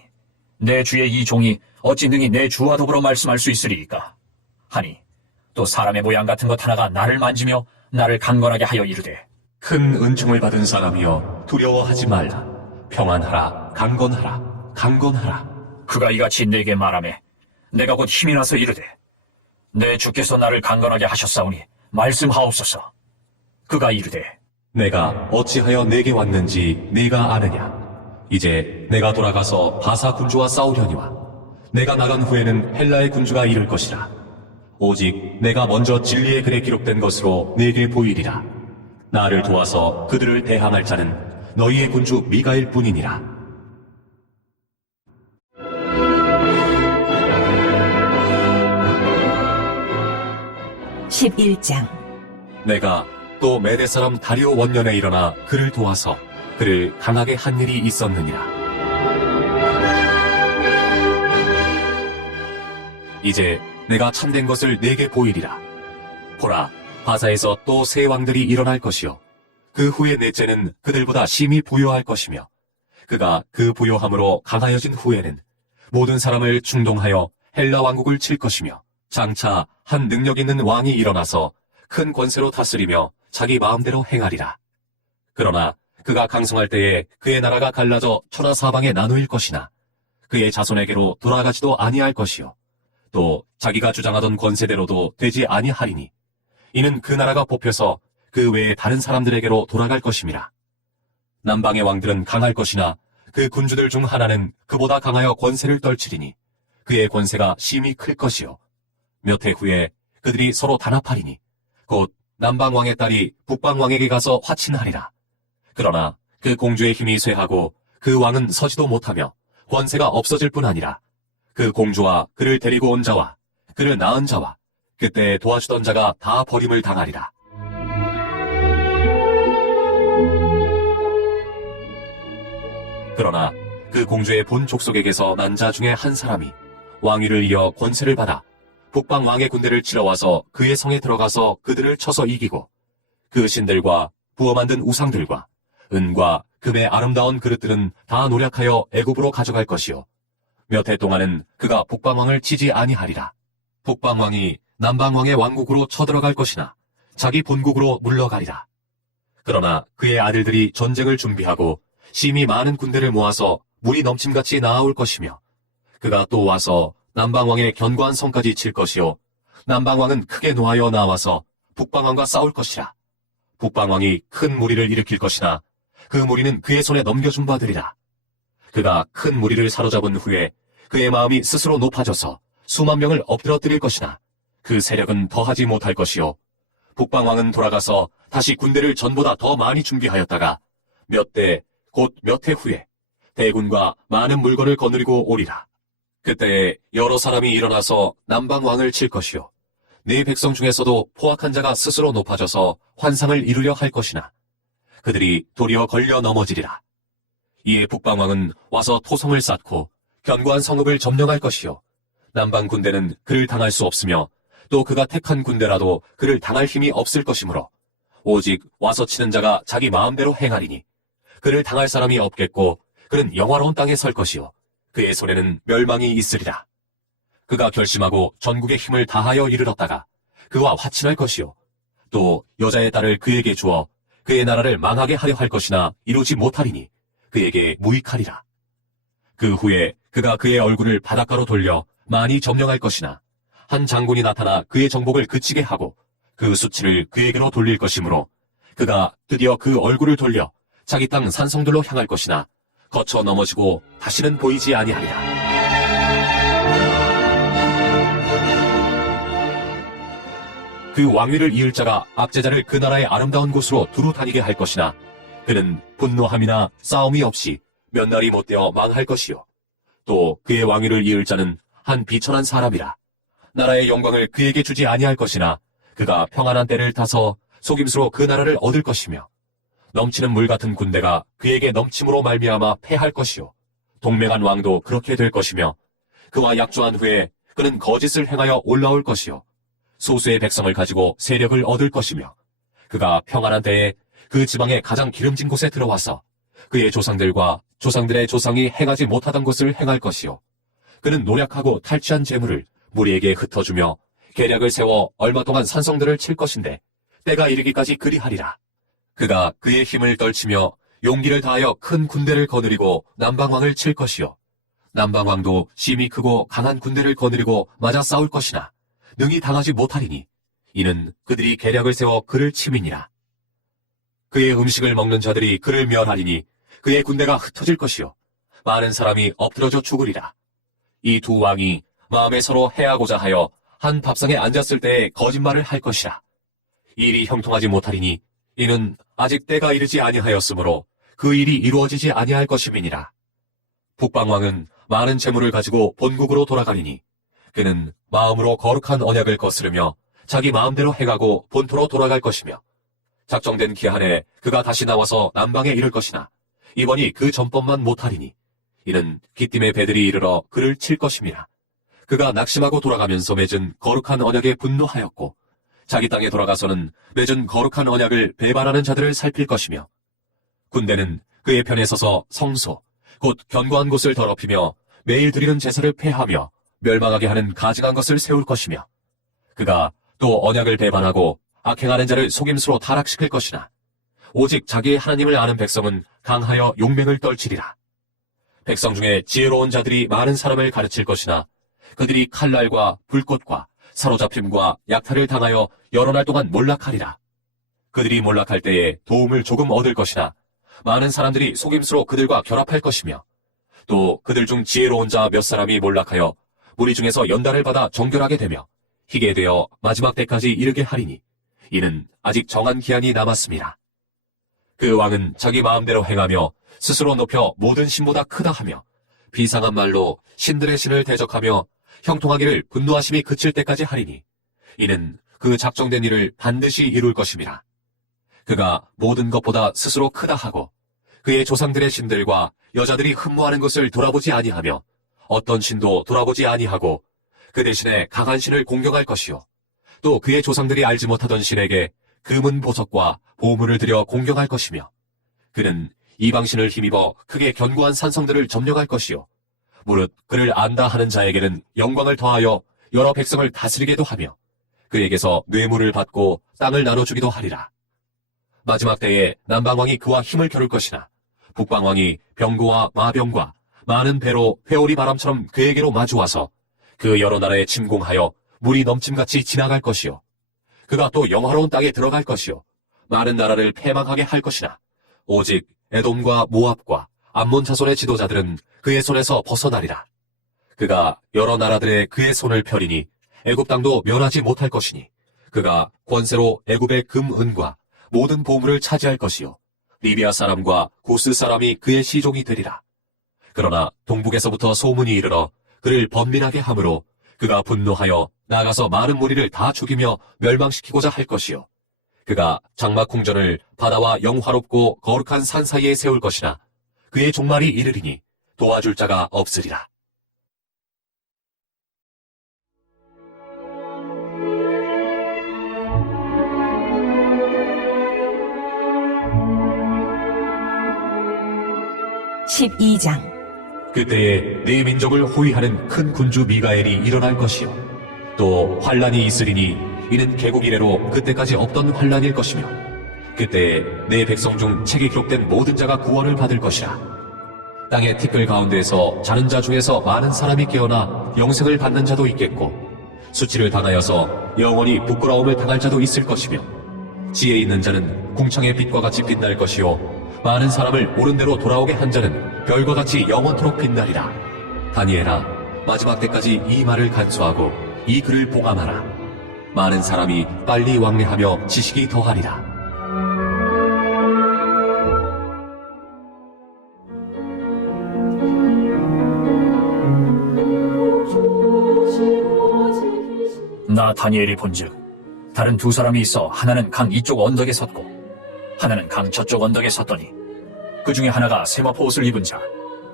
내 주의 이 종이 어찌 능히 내 주와 더불어 말씀할 수 있으리이까 하니, 또 사람의 모양 같은 것 하나가 나를 만지며 나를 강건하게 하여 이르되, 큰 은총을 받은 사람이여, 두려워하지 말라. 평안하라. 강건하라. 강건하라. 그가 이같이 내게 말하매 내가 곧 힘이 나서 이르되, 내 주께서 나를 강건하게 하셨사오니 말씀하옵소서. 그가 이르되, 내가 어찌하여 내게 왔는지 네가 아느냐? 이제 내가 돌아가서 바사 군주와 싸우려니와 내가 나간 후에는 헬라의 군주가 이를 것이라. 오직 내가 먼저 진리의 글에 기록된 것으로 네게 보이리라. 나를 도와서 그들을 대항할 자는 너희의 군주 미가엘 뿐이니라. 11장. 내가 또 메대 사람 다리오 원년에 일어나 그를 도와서 그를 강하게 한 일이 있었느니라. 이제 내가 참된 것을 네게 보이리라. 보라, 바사에서 또 새 왕들이 일어날 것이요 그 후에 넷째는 그들보다 심히 부요할 것이며 그가 그 부요함으로 강하여진 후에는 모든 사람을 충동하여 헬라 왕국을 칠 것이며 장차 한 능력 있는 왕이 일어나서 큰 권세로 다스리며 자기 마음대로 행하리라. 그러나 그가 강성할 때에 그의 나라가 갈라져 천하 사방에 나누일 것이나 그의 자손에게로 돌아가지도 아니할 것이요 또 자기가 주장하던 권세대로도 되지 아니하리니 이는 그 나라가 뽑혀서 그 외에 다른 사람들에게로 돌아갈 것임이라. 남방의 왕들은 강할 것이나 그 군주들 중 하나는 그보다 강하여 권세를 떨치리니 그의 권세가 심히 클 것이요 몇 해 후에 그들이 서로 단합하리니 곧 남방왕의 딸이 북방왕에게 가서 화친하리라. 그러나 그 공주의 힘이 쇠하고 그 왕은 서지도 못하며 권세가 없어질 뿐 아니라 그 공주와 그를 데리고 온 자와 그를 낳은 자와 그때 도와주던 자가 다 버림을 당하리라. 그러나 그 공주의 본 족속에게서 난 자 중에 한 사람이 왕위를 이어 권세를 받아 북방 왕의 군대를 치러 와서 그의 성에 들어가서 그들을 쳐서 이기고 그 신들과 부어 만든 우상들과 은과 금의 아름다운 그릇들은 다 노력하여 애굽으로 가져갈 것이요 몇 해 동안은 그가 북방 왕을 치지 아니하리라. 북방 왕이 남방 왕의 왕국으로 쳐들어갈 것이나 자기 본국으로 물러가리라. 그러나 그의 아들들이 전쟁을 준비하고 심히 많은 군대를 모아서 물이 넘침같이 나아올 것이며 그가 또 와서 남방왕의 견고한 성까지 칠 것이요 남방왕은 크게 노하여 나와서 북방왕과 싸울 것이라. 북방왕이 큰 무리를 일으킬 것이나 그 무리는 그의 손에 넘겨준 바 되리라. 그가 큰 무리를 사로잡은 후에 그의 마음이 스스로 높아져서 수만 명을 엎드러뜨릴 것이나 그 세력은 더하지 못할 것이요 북방왕은 돌아가서 다시 군대를 전보다 더 많이 준비하였다가 몇 대 곧 몇 해 후에 대군과 많은 물건을 거느리고 오리라. 그때에 여러 사람이 일어나서 남방왕을 칠 것이요 네 백성 중에서도 포악한 자가 스스로 높아져서 환상을 이루려 할 것이나 그들이 도리어 걸려 넘어지리라. 이에 북방왕은 와서 토성을 쌓고 견고한 성읍을 점령할 것이요 남방 군대는 그를 당할 수 없으며 또 그가 택한 군대라도 그를 당할 힘이 없을 것이므로 오직 와서 치는 자가 자기 마음대로 행하리니 그를 당할 사람이 없겠고 그는 영화로운 땅에 설 것이요 그의 손에는 멸망이 있으리라. 그가 결심하고 전국의 힘을 다하여 이르렀다가 그와 화친할 것이요 또 여자의 딸을 그에게 주어 그의 나라를 망하게 하려 할 것이나 이루지 못하리니 그에게 무익하리라. 그 후에 그가 그의 얼굴을 바닷가로 돌려 많이 점령할 것이나 한 장군이 나타나 그의 정복을 그치게 하고 그 수치를 그에게로 돌릴 것이므로 그가 드디어 그 얼굴을 돌려 자기 땅 산성들로 향할 것이나 거쳐 넘어지고 다시는 보이지 아니하리라. 그 왕위를 이을 자가 압제자를 그 나라의 아름다운 곳으로 두루 다니게 할 것이나 그는 분노함이나 싸움이 없이 몇 날이 못되어 망할 것이요 또 그의 왕위를 이을 자는 한 비천한 사람이라. 나라의 영광을 그에게 주지 아니할 것이나 그가 평안한 때를 타서 속임수로 그 나라를 얻을 것이며 넘치는 물 같은 군대가 그에게 넘침으로 말미암아 패할 것이요 동맹한 왕도 그렇게 될 것이며 그와 약조한 후에 그는 거짓을 행하여 올라올 것이요 소수의 백성을 가지고 세력을 얻을 것이며 그가 평안한 때에 그 지방의 가장 기름진 곳에 들어와서 그의 조상들과 조상들의 조상이 행하지 못하던 것을 행할 것이요 그는 노력하고 탈취한 재물을 무리에게 흩어주며 계략을 세워 얼마 동안 산성들을 칠 것인데 때가 이르기까지 그리하리라. 그가 그의 힘을 떨치며 용기를 다하여 큰 군대를 거느리고 남방왕을 칠 것이요 남방왕도 심히 크고 강한 군대를 거느리고 맞아 싸울 것이나 능히 당하지 못하리니 이는 그들이 계략을 세워 그를 침이니라. 그의 음식을 먹는 자들이 그를 멸하리니 그의 군대가 흩어질 것이요 많은 사람이 엎드러져 죽으리라. 이 두 왕이 마음에 서로 해하고자 하여 한 밥상에 앉았을 때에 거짓말을 할 것이라. 일이 형통하지 못하리니 이는 아직 때가 이르지 아니하였으므로 그 일이 이루어지지 아니할 것임이니라. 북방왕은 많은 재물을 가지고 본국으로 돌아가리니 그는 마음으로 거룩한 언약을 거스르며 자기 마음대로 행하고 본토로 돌아갈 것이며 작정된 기한에 그가 다시 나와서 남방에 이를 것이나 이번이 그 전법만 못하리니 이는 기띔의 배들이 이르러 그를 칠 것임이라. 그가 낙심하고 돌아가면서 맺은 거룩한 언약에 분노하였고 자기 땅에 돌아가서는 맺은 거룩한 언약을 배반하는 자들을 살필 것이며 군대는 그의 편에 서서 성소 곧 견고한 곳을 더럽히며 매일 드리는 제사를 폐하며 멸망하게 하는 가증한 것을 세울 것이며 그가 또 언약을 배반하고 악행하는 자를 속임수로 타락시킬 것이나 오직 자기의 하나님을 아는 백성은 강하여 용맹을 떨치리라. 백성 중에 지혜로운 자들이 많은 사람을 가르칠 것이나 그들이 칼날과 불꽃과 사로잡힘과 약탈을 당하여 여러 날 동안 몰락하리라. 그들이 몰락할 때에 도움을 조금 얻을 것이나 많은 사람들이 속임수로 그들과 결합할 것이며 또 그들 중 지혜로운 자 몇 사람이 몰락하여 무리 중에서 연단을 받아 정결하게 되며 희게 되어 마지막 때까지 이르게 하리니 이는 아직 정한 기한이 남았습니다. 그 왕은 자기 마음대로 행하며 스스로 높여 모든 신보다 크다 하며 비상한 말로 신들의 신을 대적하며 형통하기를 분노하심이 그칠 때까지 하리니 이는 그 작정된 일을 반드시 이룰 것임이라. 그가 모든 것보다 스스로 크다 하고 그의 조상들의 신들과 여자들이 흠모하는 것을 돌아보지 아니하며 어떤 신도 돌아보지 아니하고 그 대신에 강한 신을 공경할 것이요 또 그의 조상들이 알지 못하던 신에게 금은 보석과 보물을 들여 공경할 것이며 그는 이방신을 힘입어 크게 견고한 산성들을 점령할 것이요 무릇 그를 안다 하는 자에게는 영광을 더하여 여러 백성을 다스리게도 하며 그에게서 뇌물을 받고 땅을 나눠주기도 하리라. 마지막 때에 남방왕이 그와 힘을 겨룰 것이나 북방왕이 병고와 마병과 많은 배로 회오리 바람처럼 그에게로 마주와서 그 여러 나라에 침공하여 물이 넘침같이 지나갈 것이요 그가 또 영화로운 땅에 들어갈 것이요 많은 나라를 패망하게 할 것이나 오직 에돔과 모압과 암몬 자손의 지도자들은 그의 손에서 벗어나리라. 그가 여러 나라들의 그의 손을 펴리니 애굽 땅도 멸하지 못할 것이니 그가 권세로 애굽의 금, 은과 모든 보물을 차지할 것이요 리비아 사람과 구스 사람이 그의 시종이 되리라. 그러나 동북에서부터 소문이 이르러 그를 번민하게 함으로 그가 분노하여 나가서 많은 무리를 다 죽이며 멸망시키고자 할 것이요 그가 장막 궁전을 바다와 영화롭고 거룩한 산 사이에 세울 것이나 그의 종말이 이르리니 도와줄 자가 없으리라. (12장) 그때에 네 민족을 호위하는 큰 군주 미가엘이 일어날 것이요 또 환란이 있으리니 이는 개국 이래로 그때까지 없던 환란일 것이며 그때에 내 백성 중 책에 기록된 모든 자가 구원을 받을 것이라. 땅의 티끌 가운데에서 자는 자 중에서 많은 사람이 깨어나 영생을 받는 자도 있겠고 수치를 당하여서 영원히 부끄러움을 당할 자도 있을 것이며 지혜 있는 자는 궁창의 빛과 같이 빛날 것이요 많은 사람을 옳은 대로 돌아오게 한 자는 별과 같이 영원토록 빛나리라. 다니엘아, 마지막 때까지 이 말을 간수하고 이 글을 봉함하라. 많은 사람이 빨리 왕래하며 지식이 더하리라. 나 다니엘이 본즉 다른 두 사람이 있어 하나는 강 이쪽 언덕에 섰고 하나는 강 저쪽 언덕에 섰더니 그 중에 하나가 세마포 옷을 입은 자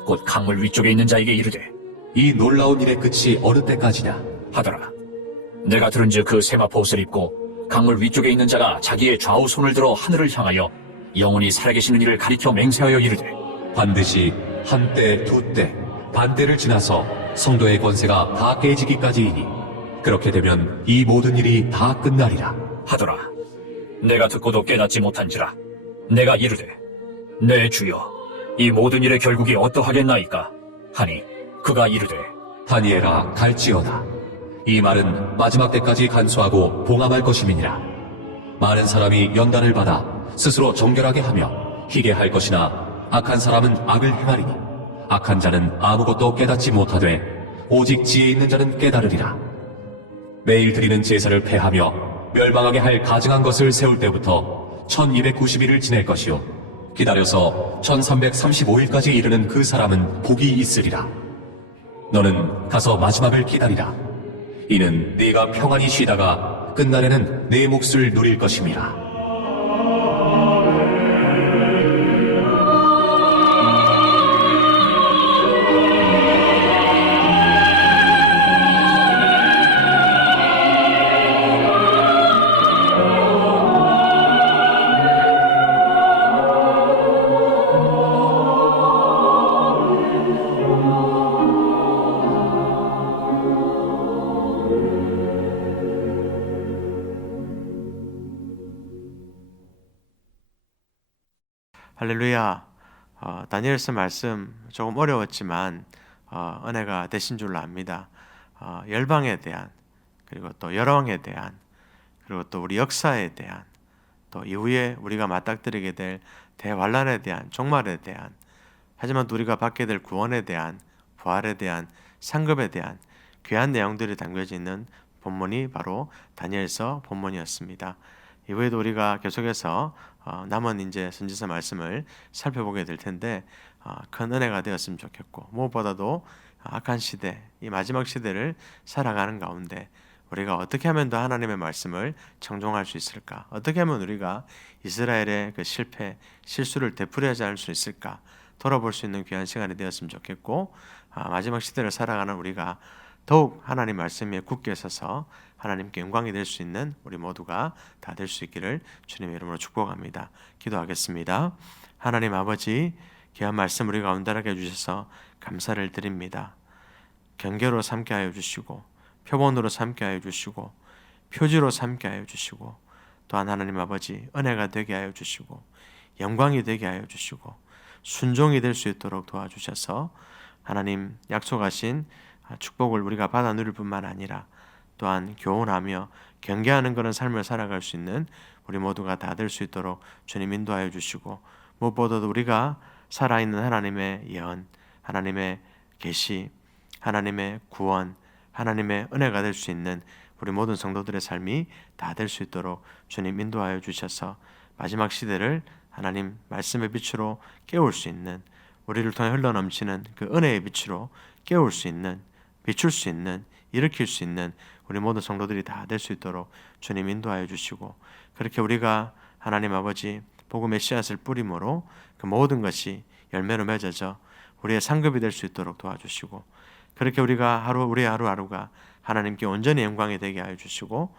곧 강물 위쪽에 있는 자에게 이르되 이 놀라운 일의 끝이 어느 때까지냐 하더라. 내가 들은즉 그 세마포 옷을 입고 강물 위쪽에 있는 자가 자기의 좌우 손을 들어 하늘을 향하여 영원히 살아계시는 이를 가리켜 맹세하여 이르되 반드시 한때 두때 반때를 지나서 성도의 권세가 다 깨지기까지이니 그렇게 되면 이 모든 일이 다 끝나리라 하더라. 내가 듣고도 깨닫지 못한지라 내가 이르되 내 주여 이 모든 일의 결국이 어떠하겠나이까 하니 그가 이르되 다니엘아 갈지어다. 이 말은 마지막 때까지 간수하고 봉함할 것임이니라. 많은 사람이 연단을 받아 스스로 정결하게 하며 희게 할 것이나 악한 사람은 악을 행하리니 악한 자는 아무것도 깨닫지 못하되 오직 지혜 있는 자는 깨달으리라. 매일 드리는 제사를 폐하며 멸망하게 할 가증한 것을 세울 때부터 1290일을 지낼 것이요 기다려서 1335일까지 이르는 그 사람은 복이 있으리라. 너는 가서 마지막을 기다리라. 이는 네가 평안히 쉬다가 끝날에는 내 몫을 누릴 것임이라. 할렐루야. 다니엘서 말씀 조금 어려웠지만 은혜가 되신 줄로 압니다. 열방에 대한, 그리고 또 열왕에 대한, 그리고 또 우리 역사에 대한, 또 이후에 우리가 맞닥뜨리게 될 대환란에 대한, 종말에 대한, 하지만 또 우리가 받게 될 구원에 대한, 부활에 대한, 상급에 대한 귀한 내용들이 담겨져 있는 본문이 바로 다니엘서 본문이었습니다. 이후에도 우리가 계속해서 남은 이제 선지서 말씀을 살펴보게 될 텐데 큰 은혜가 되었으면 좋겠고, 무엇보다도 악한 시대, 이 마지막 시대를 살아가는 가운데 우리가 어떻게 하면 더 하나님의 말씀을 청종할 수 있을까? 어떻게 하면 우리가 이스라엘의 그 실패, 실수를 되풀이하지 않을 수 있을까? 돌아볼 수 있는 귀한 시간이 되었으면 좋겠고, 마지막 시대를 살아가는 우리가 더욱 하나님 말씀에 굳게 서서 하나님께 영광이 될 수 있는 우리 모두가 다 될 수 있기를 주님의 이름으로 축복합니다. 기도하겠습니다. 하나님 아버지, 귀한 말씀 우리 가운데 하게 해주셔서 감사를 드립니다. 경계로 삼게 하여 주시고, 표본으로 삼게 하여 주시고, 표지로 삼게 하여 주시고, 또한 하나님 아버지 은혜가 되게 하여 주시고, 영광이 되게 하여 주시고, 순종이 될 수 있도록 도와주셔서 하나님 약속하신 축복을 우리가 받아 누릴 뿐만 아니라 또한 교훈하며 경계하는 그런 삶을 살아갈 수 있는 우리 모두가 다 될 수 있도록 주님 인도하여 주시고, 무엇보다도 우리가 살아있는 하나님의 예언, 하나님의 계시, 하나님의 구원, 하나님의 은혜가 될 수 있는 우리 모든 성도들의 삶이 다 될 수 있도록 주님 인도하여 주셔서 마지막 시대를 하나님 말씀의 빛으로 깨울 수 있는, 우리를 통해 흘러넘치는 그 은혜의 빛으로 깨울 수 있는, 비출 수 있는, 일으킬 수 있는 우리 모든 성도들이 다 될 수 있도록 주님 인도하여 주시고, 그렇게 우리가 하나님 아버지 복음의 씨앗을 뿌림으로 그 모든 것이 열매로 맺어져 우리의 상급이 될 수 있도록 도와주시고, 그렇게 우리가 우리의 하루하루가 하나님께 온전히 영광이 되게 하여 주시고,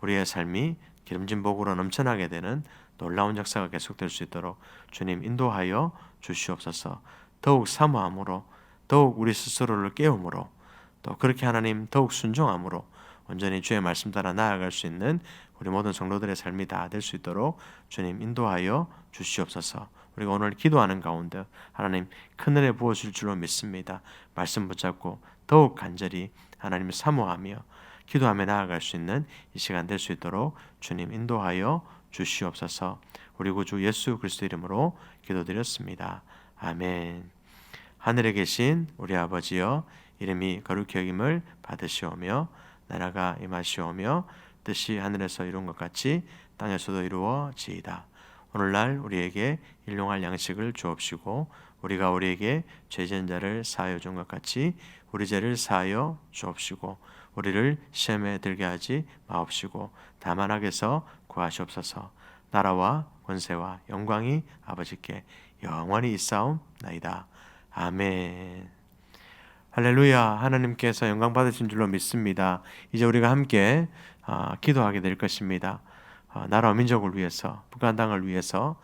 우리의 삶이 기름진 복으로 넘쳐나게 되는 놀라운 역사가 계속될 수 있도록 주님 인도하여 주시옵소서. 더욱 사모함으로, 더욱 우리 스스로를 깨움으로, 또 그렇게 하나님 더욱 순종함으로 온전히 주의 말씀 따라 나아갈 수 있는 우리 모든 성도들의 삶이 다 될 수 있도록 주님 인도하여 주시옵소서. 우리가 오늘 기도하는 가운데 하나님 큰 은혜 부어줄 줄로 믿습니다. 말씀 붙잡고 더욱 간절히 하나님을 사모하며 기도하며 나아갈 수 있는 이 시간 될 수 있도록 주님 인도하여 주시옵소서. 우리 구주 예수 그리스도 이름으로 기도드렸습니다. 아멘. 하늘에 계신 우리 아버지여, 이름이 거룩히 여김을 받으시오며 나라가 임하시오며 뜻이 하늘에서 이룬 것 같이 땅에서도 이루어지이다. 오늘날 우리에게 일용할 양식을 주옵시고, 우리가 우리에게 죄진 자를 사하여 준 것 같이 우리 죄를 사하여 주옵시고, 우리를 시험에 들게 하지 마옵시고 다만 악에서 구하시옵소서. 나라와 권세와 영광이 아버지께 영원히 있사옵나이다. 아멘. 할렐루야. 하나님께서 영광 받으신 줄로 믿습니다. 이제 우리가 함께 기도하게 될 것입니다. 나라와 민족을 위해서, 북한 땅을 위해서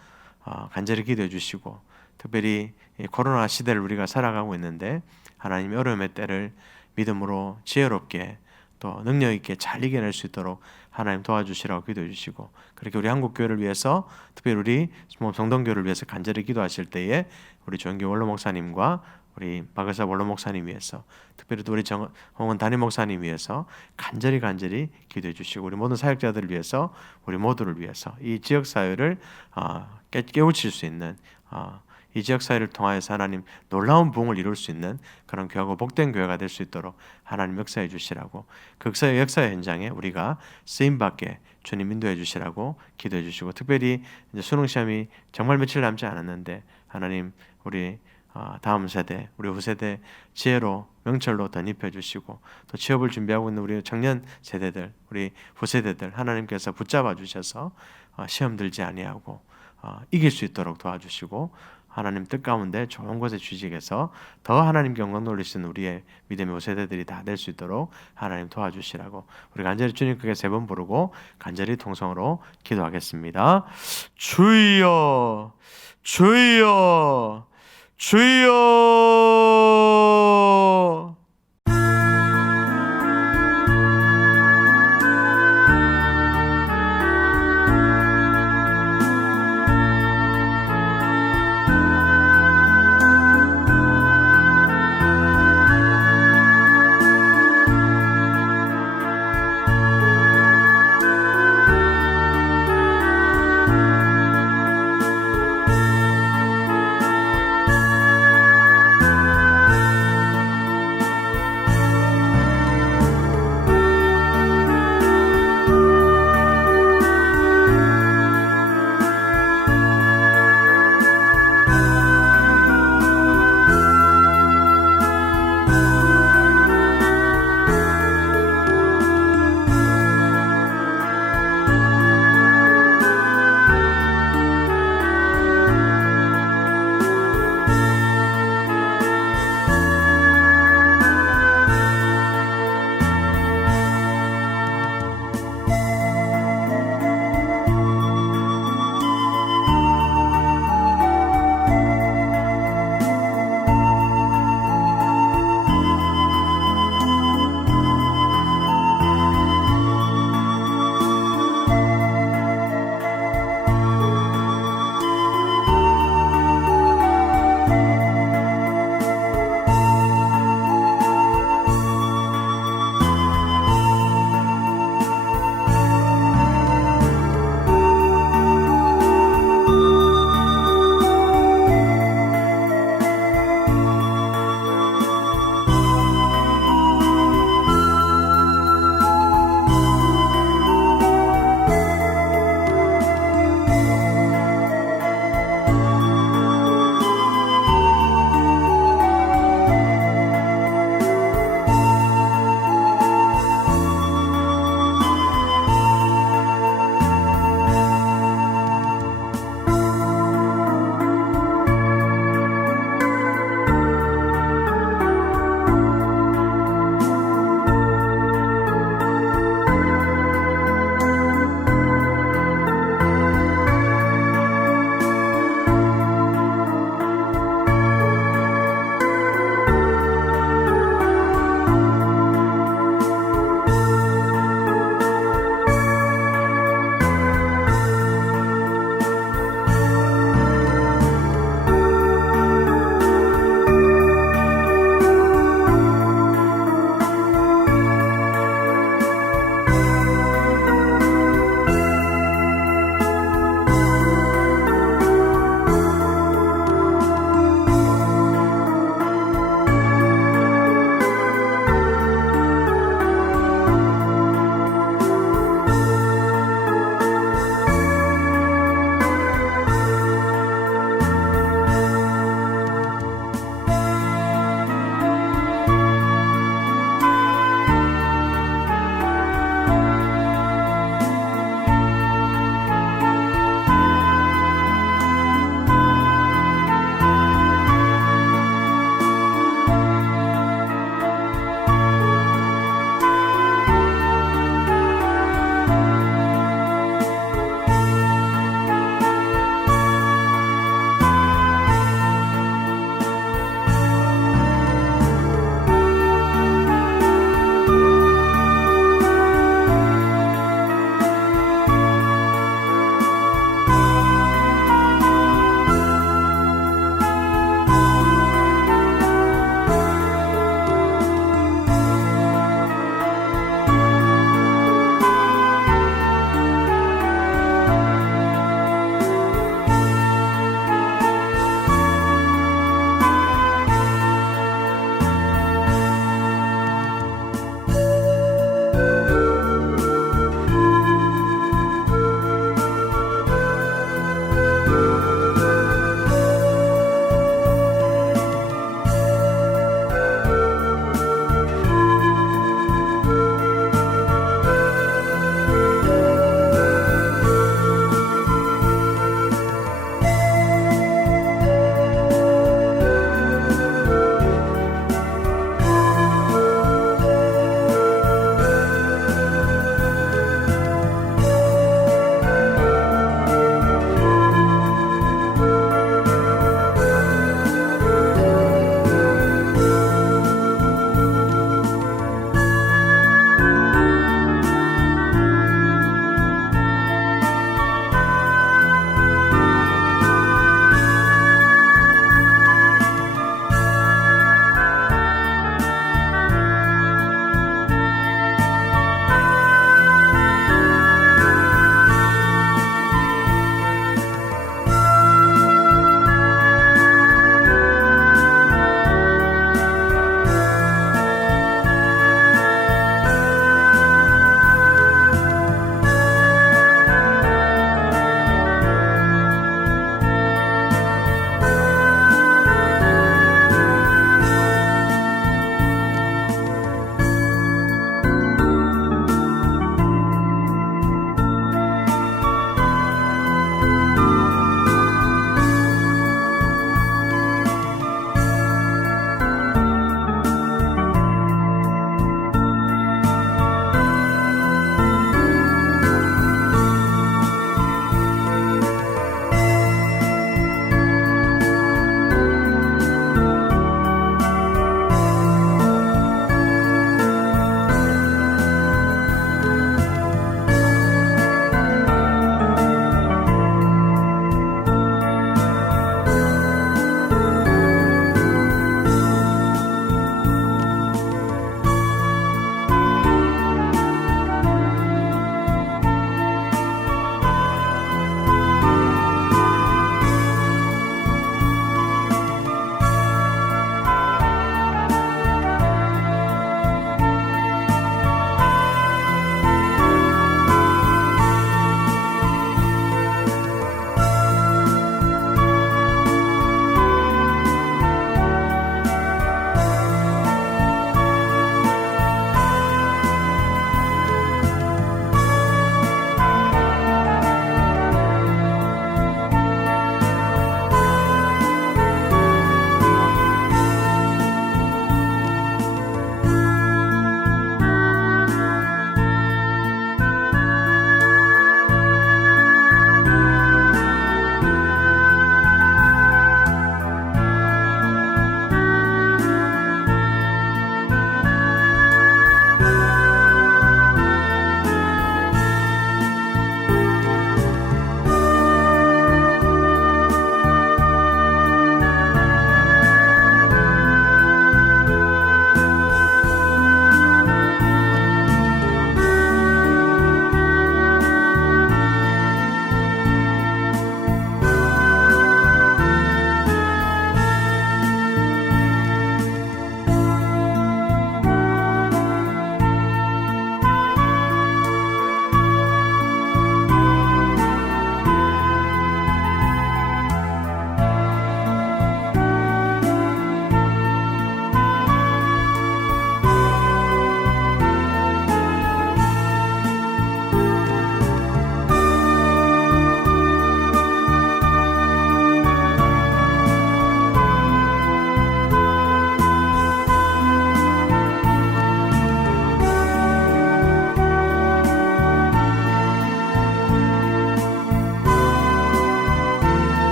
간절히 기도해 주시고, 특별히 코로나 시대를 우리가 살아가고 있는데 하나님의 어려움의 때를 믿음으로 지혜롭게 또 능력 있게 잘 이겨낼 수 있도록 하나님 도와주시라고 기도해 주시고, 그렇게 우리 한국교회를 위해서, 특별히 우리 성동교를 위해서 간절히 기도하실 때에 우리 조영기 원로 목사님과 우리 박의사 원로 목사님 위해서, 특별히 또 우리 정홍원 담임 목사님 위해서 간절히 기도해 주시고, 우리 모든 사역자들을 위해서, 우리 모두를 위해서 이 지역 사회를 깨우칠 수 있는, 이 지역 사회를 통하여서 하나님 놀라운 부흥을 이룰 수 있는 그런 교회고 복된 교회가 될 수 있도록 하나님 역사해 주시라고, 그 역사의 현장에 우리가 쓰임 받게 주님 인도해 주시라고 기도해 주시고, 특별히 이제 수능 시험이 정말 며칠 남지 않았는데 하나님 우리 다음 세대, 우리 후세대 지혜로 명철로 덧입혀 주시고 또 취업을 준비하고 있는 우리 청년 세대들, 우리 후세대들 하나님께서 붙잡아 주셔서 시험 들지 아니하고 이길 수 있도록 도와주시고 하나님 뜻 가운데 좋은 곳에 취직해서 더 하나님 영광 돌리시는 우리의 믿음의 후세대들이 다 될 수 있도록 하나님 도와주시라고 우리 간절히 주님 크게 3번 부르고 간절히 통성으로 기도하겠습니다. 주여 주여 주여